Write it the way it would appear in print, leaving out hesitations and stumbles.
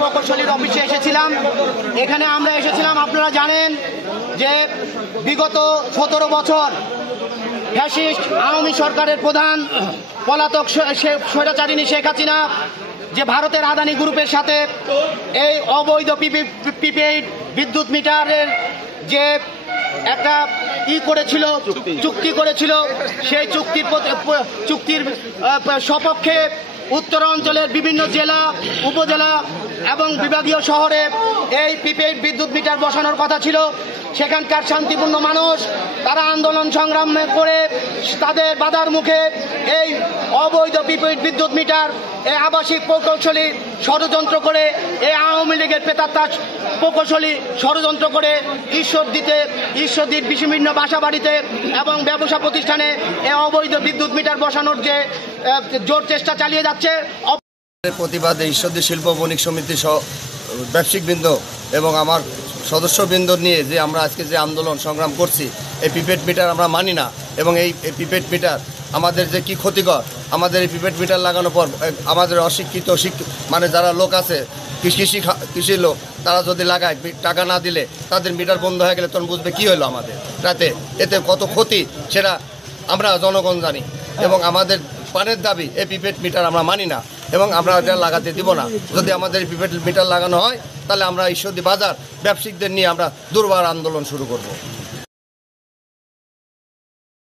প্রকৌশলীর অফিসে এসেছিলাম। এখানে আমরা এসেছিলাম, আপনারা জানেন যে বিগত 17 বছর ফ্যাসিস্ট আওয়ামী সরকারের প্রধান পলাতক স্বৈরাচারিণী শেখ হাসিনা যে ভারতের আদানি গ্রুপের সাথে এই অবৈধ প্রিপেইড বিদ্যুৎ মিটারের যে একটা চুক্তি করেছিল, সেই চুক্তির সপক্ষে উত্তরাঞ্চলের বিভিন্ন জেলা, উপজেলা এবং বিভাগীয় শহরে এই প্রিপেইড বিদ্যুৎ মিটার বসানোর কথা ছিল। সেখানকার শান্তিপূর্ণ মানুষ তারা আন্দোলন সংগ্রাম করে তাদের বাধার মুখে এই অবৈধ প্রিপেইড বিদ্যুৎ মিটার এই আবাসিক প্রকৌশলী ষড়যন্ত্র করে, এই আওয়ামী লীগের প্রেতাত্মার প্রকৌশলী ষড়যন্ত্র করে ঈশ্বরদীর বিভিন্ন বাসা বাড়িতে এবং ব্যবসা প্রতিষ্ঠানে এই অবৈধ বিদ্যুৎ মিটার বসানোর যে জোর চেষ্টা চালিয়ে যাচ্ছে। প্রতিবাদে ঈশ্বরদী শিল্প বণিক সমিতি সহ ব্যবসায়িকবৃন্দ এবং আমার সদস্যবৃন্দ নিয়ে যে আমরা আজকে যে আন্দোলন সংগ্রাম করছি, এই প্রিপেড মিটার আমরা মানি না এবং এই প্রিপেড মিটার আমাদের যে কি ক্ষতিকর। আমাদের এই প্রিপেড মিটার লাগানোর পর আমাদের অশিক্ষিত মানে যারা লোক আছে কৃষি লোক, তারা যদি লাগায় টাকা না দিলে তাদের মিটার বন্ধ হয়ে গেলে তখন বুঝবে কি হলো আমাদের রাতে, এতে কত ক্ষতি সেটা আমরা জনগণ জানি। এবং আমাদের পানের দাবি এই প্রিপেড মিটার আমরা মানি না এবং আমরা এটা লাগাতে দিব না। যদি আমাদের প্রিপেড মিটার লাগানো হয় তাহলে আমরা ঈশ্বরদী বাজার ব্যবসায়িকদের নিয়ে আমরা দুর্বার আন্দোলন শুরু করব।